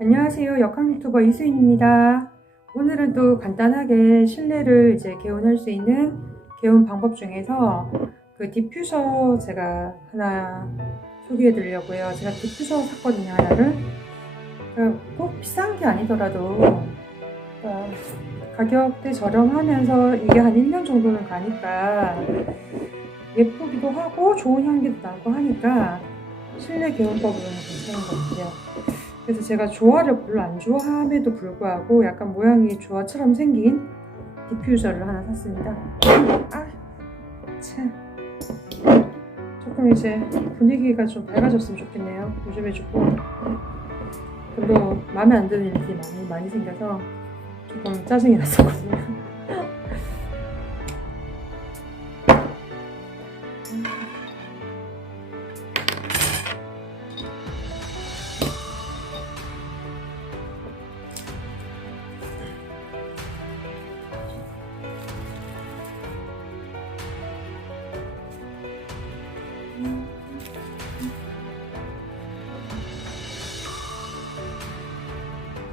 안녕하세요. 역학 유튜버 이수인입니다. 오늘은 또 간단하게 실내를 이제 개온할 수 있는 개온 방법 중에서 그 디퓨저 제가 하나 소개해 드리려고요. 제가 디퓨저 샀거든요, 하나를. 꼭 비싼 게 아니더라도 그러니까 가격대 저렴하면서 이게 한 1년 정도는 가니까 예쁘기도 하고 좋은 향기도 나고 하니까 실내 개온법으로는 괜찮은 것 같아요. 그래서 제가 조화를 별로 안 좋아함에도 불구하고 약간 모양이 조화처럼 생긴 디퓨저를 하나 샀습니다. 아, 참. 조금 이제 분위기가 좀 밝아졌으면 좋겠네요. 요즘에 조금 별로 마음에 안 드는 일들이 많이, 많이 생겨서 조금 짜증이 났었거든요.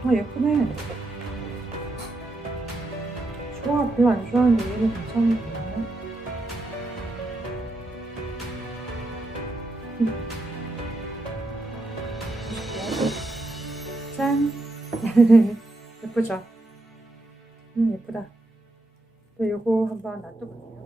아, 예쁘네. 좋아, 별로 안 좋아하는데 얘는 괜찮은 거 같네. 음. 짠! 예쁘죠? 음, 예쁘다. 또 요거 한번 놔둬볼게요.